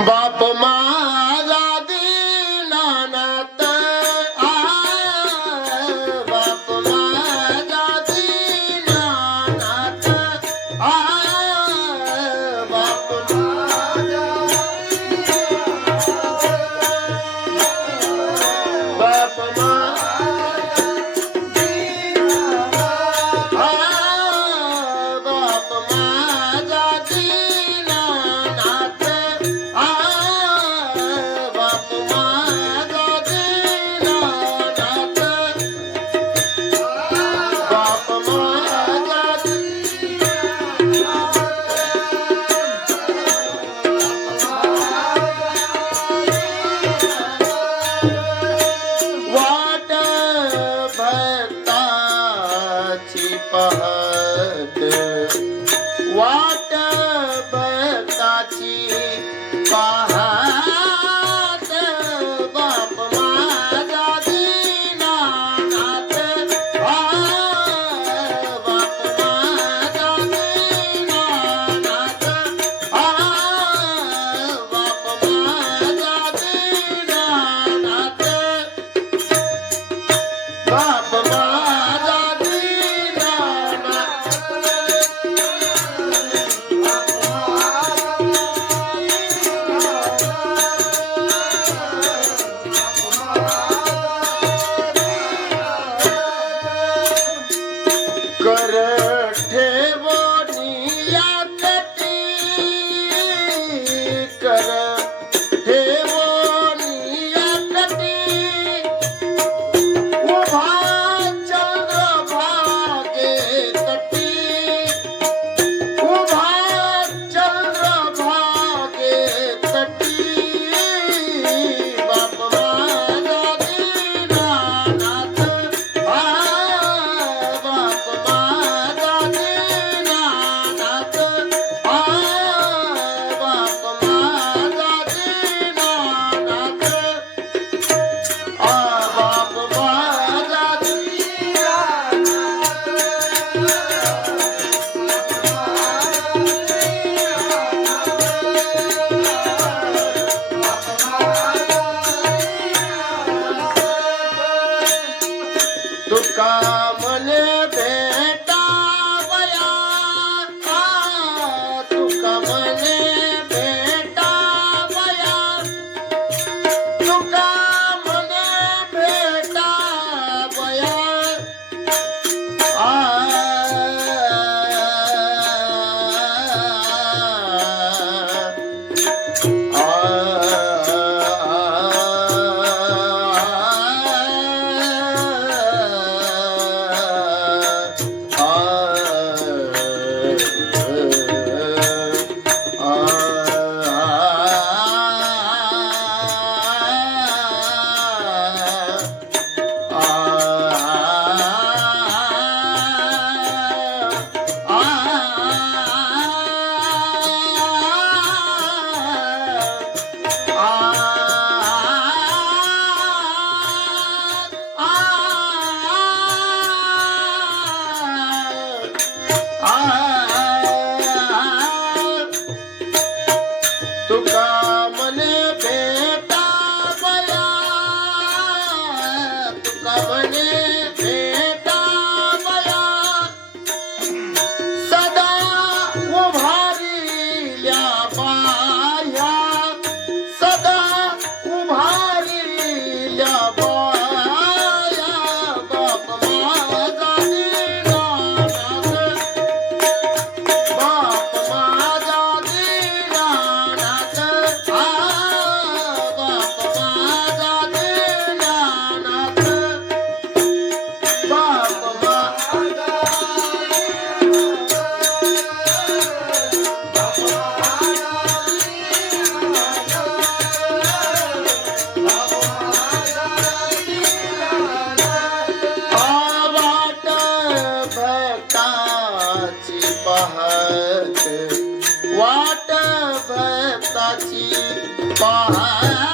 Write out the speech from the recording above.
বাপ মা पहत वा Bye. દુકામને ભેટ या सदा कुभारी पा भक्ताची पाहत वाट भक्ताची पाहत